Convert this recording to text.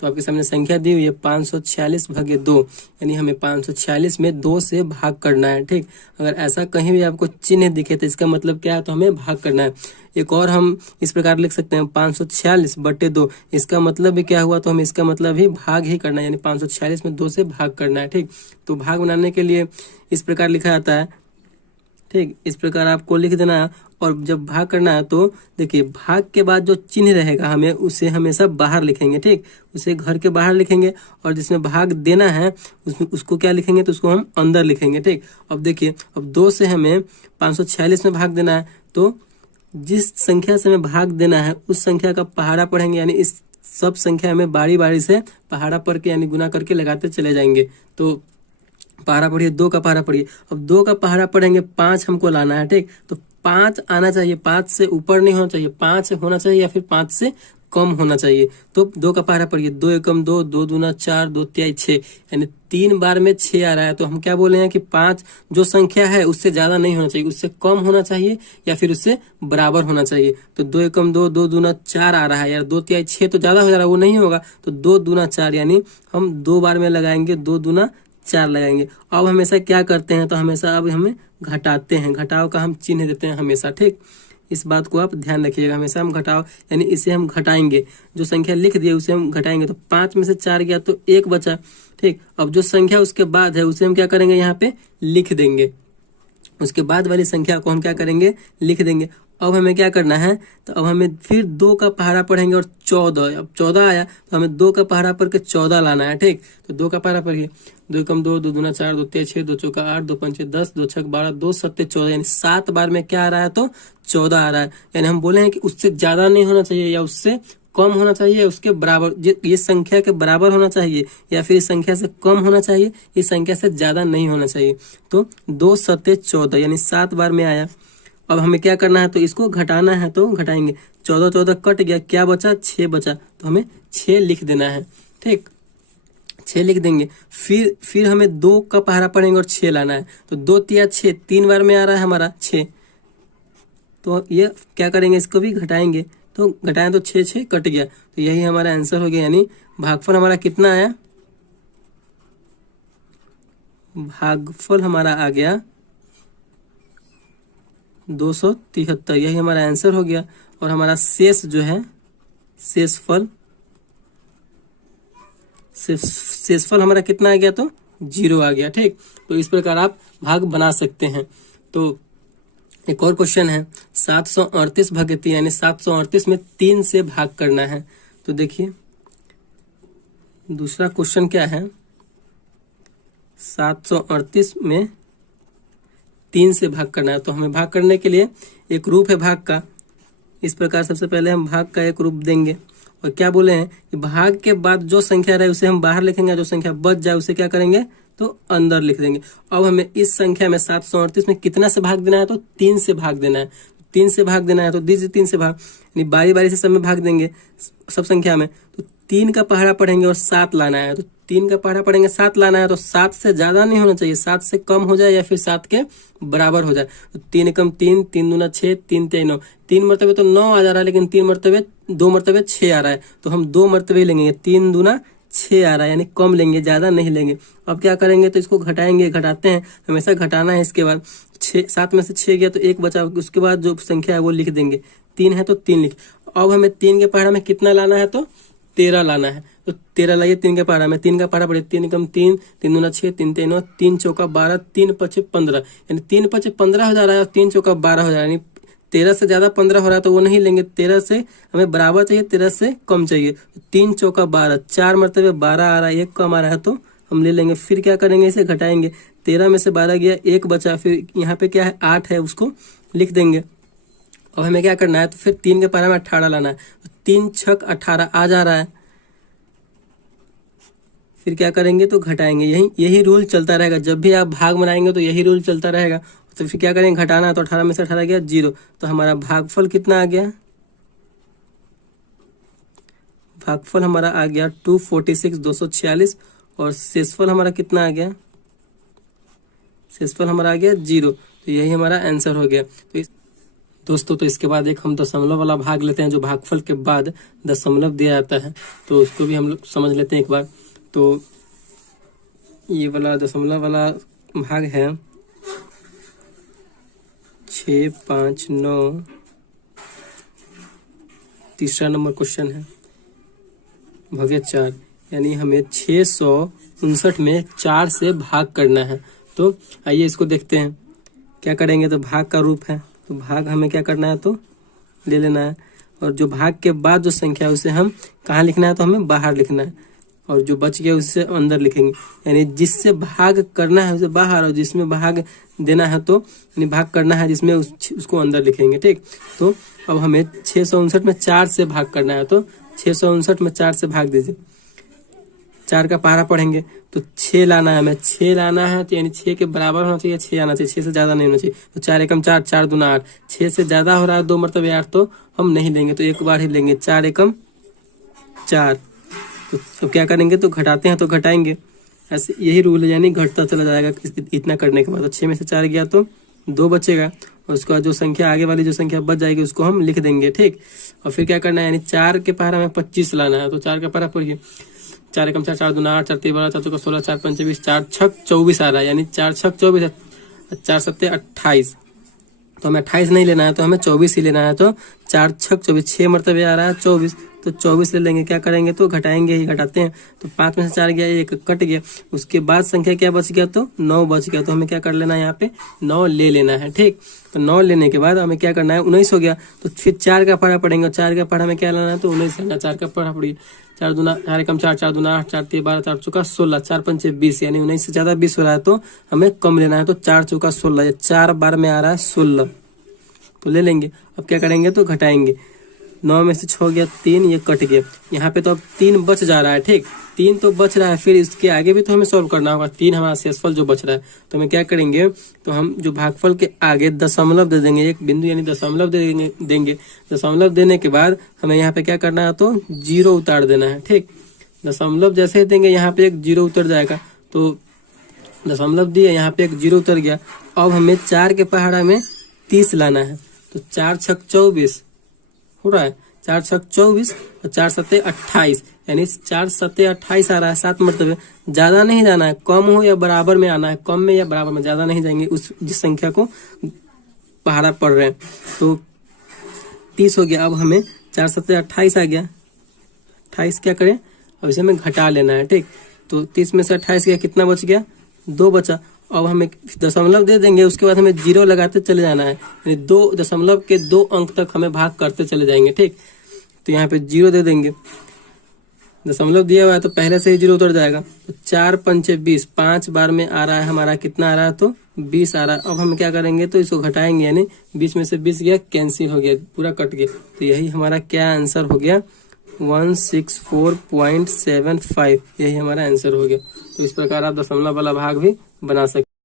तो आपके सामने संख्या दी हुई है 546/2, यानी हमें 546 में 2 से भाग करना है। ठीक, अगर ऐसा कहीं भी आपको चिन्ह दिखे तो इसका मतलब क्या है, तो हमें भाग करना है। एक और हम इस प्रकार लिख सकते हैं 546/2, इसका मतलब भी क्या हुआ, तो हमें इसका मतलब ही भाग ही करना है, यानी 546 में 2 से भाग करना है। ठीक, तो भाग बनाने के लिए इस प्रकार लिखा जाता है। ठीक, इस प्रकार आपको लिख देना है। और जब भाग करना है तो देखिए, भाग के बाद जो चिन्ह रहेगा हमें उसे हमेशा बाहर लिखेंगे। ठीक, उसे घर के बाहर लिखेंगे, और जिसमें भाग देना है उसमें उसको क्या लिखेंगे, तो उसको हम अंदर लिखेंगे। ठीक, अब देखिए, अब 2 से हमें 546 में भाग देना है, तो जिस संख्या से हमें भाग देना है उस संख्या का पहाड़ा पढ़ेंगे, यानी इस सब संख्या में बारी बारी से पहाड़ा पढ़ के यानी गुना करके लगाते चले जाएंगे। तो पहाड़ा पढ़िए, 2 का पहाड़ा पढ़िए। अब 2 का पहाड़ा पढ़ेंगे, 5 हमको लाना है। ठीक, तो 5 आना चाहिए, 5 से ऊपर नहीं होना चाहिए, 5 होना चाहिए या फिर 5 से कम होना चाहिए। तो 2 का पहाड़ा पढ़िए, 2 एकम 2, 2 दूना 4, 2 तिहाई 6, यानी 3 बार में 6 आ रहा है। तो हम क्या बोले हैं कि 5 जो संख्या है उससे ज्यादा नहीं होना चाहिए, उससे कम होना चाहिए या फिर उससे बराबर होना चाहिए। तो 2 एकम 2, 2 दूना 4 आ रहा है यार, 2 तिहाई 6 तो ज्यादा हो जा रहा है, वो नहीं होगा। तो 2 दूना 4, यानी हम 2 बार में लगाएंगे, 2 दूना 4 लगाएंगे। अब हमेशा क्या करते हैं, तो हमेशा अब हमें घटाते हैं, घटाव का हम चिन्ह देते हैं हमेशा। ठीक, इस बात को आप ध्यान रखिएगा, हमेशा हम घटाव यानी इसे हम घटाएंगे, जो संख्या लिख दिए उसे हम घटाएंगे। तो 5 में से 4 गया तो 1 बचा। ठीक, अब जो संख्या उसके बाद है उसे हम क्या करेंगे, यहाँ पे लिख देंगे, उसके बाद वाली संख्या को हम क्या करेंगे, लिख देंगे। अब हमें क्या करना है, तो अब हमें फिर 2 का पहाड़ा पढ़ेंगे और 14, अब 14 आया तो हमें 2 का पहाड़ा पढ़ के 14 लाना है। ठीक, तो 2 का पहाड़ा पढ़िए, 2 एकम 2, 2 दूना 4, 2 तिहाई 6, 2 चौका 8, 2 पंचे 10, 2 छक 12, 2 सत्ते 14, यानी 7 बार में क्या आ रहा है, तो 14 आ रहा है। यानी हम बोले हैं कि उससे ज्यादा नहीं होना चाहिए या उससे कम होना चाहिए, उसके बराबर, ये संख्या के बराबर होना चाहिए या फिर इस संख्या से कम होना चाहिए, इस संख्या से ज्यादा नहीं होना चाहिए। तो 2 सत्ते 14, यानी 7 बार में आया। अब हमें क्या करना है, तो इसको घटाना है, तो घटाएंगे, 14 14 कट गया, क्या बचा, 6 बचा, तो हमें 6 लिख देना है। ठीक, 6 लिख देंगे। फिर हमें 2 का पहाड़ा पढ़ेंगे और 6 लाना है। तो 2 तिया 6, 3 बार में आ रहा है हमारा 6, तो ये क्या करेंगे, इसको भी घटाएंगे, तो घटाएं तो 6 6 कट गया, तो यही हमारा आंसर हो गया। यानी भागफल हमारा कितना आया, भागफल हमारा आ गया 273, यही हमारा आंसर हो गया। और हमारा शेष जो है, शेषफल हमारा कितना आ गया, तो 0 आ गया। ठीक, तो इस प्रकार आप भाग बना सकते हैं। तो एक और क्वेश्चन है 738/3, यानी 738 में 3 से भाग करना है। तो देखिए दूसरा क्वेश्चन क्या है, 738 में 3 से भाग करना है। तो हमें भाग करने के लिए एक रूप है भाग का, इस प्रकार सबसे पहले हम भाग का एक रूप देंगे, और क्या बोले हैं कि भाग के बाद जो संख्या रहे उसे हम बाहर लिखेंगे, जो संख्या बच जाए उसे क्या करेंगे, तो अंदर लिख देंगे। अब हमें इस संख्या में 738 में कितना से भाग देना है, तो 3 से भाग देना है। 3 से भाग देना है तो दीजिए 3 से भाग, यानी बारी बारी से सब में भाग देंगे, सब संख्या में। तो 3 का पहाड़ा पढ़ेंगे और 7 लाना है, तो 3 का पहाड़ा पढ़ेंगे, 7 लाना है, तो 7 से ज्यादा नहीं होना चाहिए, 7 से कम हो जाए या फिर 7 के बराबर हो जाए। तो 3 एकम 3, 3 दूना 6, 3 तिहाई 9, 3 मरतबे तो 9 आ जा रहा है, लेकिन 2 मरतबे 6 आ रहा है, तो हम 2 मरतबे लेंगे, 3 दूना 6 आ रहा है, यानी कम लेंगे, ज्यादा नहीं लेंगे। अब क्या करेंगे, तो इसको घटाएंगे, घटाते हैं, हमेशा घटाना है। इसके बाद 7 में से 6 गया तो 1 बचा, उसके बाद जो संख्या है वो लिख देंगे, 3 है तो 3 लिख। अब हमें 3 के पहाड़ा में कितना लाना है, तो 13 लाना है, तो 13 लाइए 3 के पहाड़ा में। 3 का पहाड़ा पड़े, 3 एकम 3, 3 दूना 6, 3 तिहाई 9, 3 चौका 12, 3 पचे 15, यानी 3 पचे 15 हो जा रहा है और 3 चौका 12 हो जा रहा है, यानी 13 से ज्यादा 15 हो रहा है तो वो नहीं लेंगे, 13 से हमें बराबर चाहिए, 13 से कम चाहिए। 3 चौका 12, 4 मरतबे 12 आ रहा है, 1 कम आ रहा है तो हम ले लेंगे। फिर क्या करेंगे, इसे घटाएंगे, 13 में से 12 गया, 1 बचा, फिर यहाँ पे क्या है 8 है, उसको लिख देंगे। अब हमें क्या करना है, तो फिर 3 के पहाड़ा में 18 लाना है, तो 3 छक 18 आ जा रहा है। फिर क्या करेंगे, तो घटाएंगे, यही रूल चलता रहेगा, जब भी आप भाग बनाएंगे तो यही रूल चलता रहेगा। तो फिर क्या करेंगे, घटाना है, तो 18 में से 18 गया 0, तो हमारा भागफल कितना आ गया, भागफल हमारा आ गया 246 246, और शेषफल हमारा कितना आ गया, शेषफल हमारा आ गया 0। तो यही हमारा आंसर हो गया। तो दोस्तों तो इसके बाद एक हम दशमलव वाला भाग लेते हैं, जो भागफल के बाद दशमलव दिया जाता है, तो उसको भी हम लोग समझ लेते हैं एक बार। तो ये वाला दशमलव वाला भाग है 659। तीसरा नंबर क्वेश्चन है भागे 4, यानी हमें 659 में 4 से भाग करना है। तो आइए इसको देखते हैं क्या करेंगे। तो भाग का रूप है, तो भाग हमें क्या करना है, तो ले लेना है, और जो भाग के बाद जो संख्या है उसे हम कहाँ लिखना है, तो हमें बाहर लिखना है, और जो बच गया उससे अंदर लिखेंगे। यानी जिससे भाग करना है उसे बाहर, और जिसमें भाग देना है तो यानी भाग करना है जिसमें उसको अंदर लिखेंगे। ठीक, तो अब हमें 659 में 4 से भाग करना है, तो 659 में 4 से भाग दीजिए। 4 का पहाड़ा पढ़ेंगे तो 6 लाना है, हमें 6 लाना है, तो यानी 6 के बराबर होना चाहिए, 6 आना चाहिए, 6 से ज्यादा नहीं होना चाहिए। तो 4 एकम 4, 4 दूना 8, 6 से ज्यादा हो रहा है 2 मरतबे 8, तो हम नहीं लेंगे, तो एक बार ही लेंगे। 4 एकम 4, तो क्या करेंगे, तो घटाते हैं तो घटाएंगे, ऐसे यही रूल है, यानी घटता चला जाएगा इतना करने के बाद। तो 6 में से 4 गया तो 2 बचेगा, और उसके बाद जो संख्या आगे वाली जो संख्या बच जाएगी उसको हम लिख देंगे। ठीक, और फिर क्या करना है, यानी 4 के पहाड़ा में 25 लाना है, तो 4 का पहाड़ा पढ़िए। 4 एकम 4, 4 दूना 8, 4 3 12, 4 चौका 16, 4 पंचे 20, 4 छक 24 आ रहा है, यानी 4 छक 24, 4 सत्ते 28, तो हमें 28 नहीं लेना है, तो हमें 24 ही लेना है। तो 4 छक 24, 6 मरतबे आ रहा है 24, तो 24 ले लेंगे। क्या करेंगे, तो घटाएंगे ही, घटाते हैं, तो 5 में से 4 गया, 1 कट गया, उसके बाद संख्या क्या बच गया, तो 9 बच गया, तो हमें क्या कर लेना है, यहाँ पे 9 ले लेना है। ठीक, तो 9 लेने के बाद हमें क्या करना है, 19 हो गया, तो फिर 4 का पहाड़ा पड़ेंगे, और 4 का पहाड़ा में क्या लाना है, तो 19 लेना। 4 का पहाड़ा पड़िए, 4 दूना 4 एकम 4, 4 दूना 8, 4 3 12, 4 चौका 16, 4 पंचे 20, यानी 19 से ज्यादा 20 हो रहा है, तो हमें कम लेना है, तो 4 चौका 16, 4 बार में आ रहा है 16, तो ले लेंगे। अब क्या करेंगे, तो घटाएंगे। 9 में से 6 गया 3, ये कट गया, यहाँ पे तो अब 3 बच जा रहा है। ठीक, 3 तो बच रहा है, फिर इसके आगे भी तो हमें सॉल्व करना होगा। 3 हमारा शेषफल जो बच रहा है, तो हमें क्या करेंगे, तो हम जो भागफल के आगे दशमलव दे देंगे, एक बिंदु यानी दशमलव देंगे। दशमलव देने के बाद हमें यहाँ पे क्या करना है, तो 0 उतार देना है। ठीक, दशमलव जैसे ही देंगे यहाँ पे एक 0 उतर जाएगा, तो दशमलव दिए, यहाँ पे एक 0 उतर गया। अब हमें 4 के पहाड़ा में 30 लाना है, तो 4 छक 24 हो रहा है, 4 छक 24, और 4 सत्ते 28, यानी 4 सत्ते 28 आ रहा है 7 मरतबे। ज्यादा नहीं जाना है, कम हो या बराबर में आना है, कम में या बराबर में, ज्यादा नहीं जाएंगे उस जिस संख्या को पहाड़ा पढ़ रहे हैं। तो 30 हो गया, अब हमें 4 सत्ते 28 आ गया, 28 क्या करें, अब इसे हमें घटा लेना है। ठीक, तो 30 में से 28 गया, कितना बच गया, 2 बचा। अब हमें दशमलव दे देंगे, उसके बाद हमें 0 लगाते चले जाना है, यानी 2 दशमलव के 2 अंक तक हमें भाग करते चले जाएंगे। ठीक, तो यहाँ पे 0 दे देंगे, दशमलव दिया हुआ है तो पहले से ही 0 उतर जाएगा। तो 4 पंचे 20, 5 बार में आ रहा है हमारा, कितना आ रहा है, तो 20 आ रहा है। अब हम क्या करेंगे, तो इसको घटाएंगे, यानी 20 में से 20 गया, कैंसिल हो गया, पूरा कट गया। तो यही हमारा क्या आंसर हो गया, 164.75, यही हमारा आंसर हो गया। तो इस प्रकार आप दशमलव वाला भाग भी बना सकते।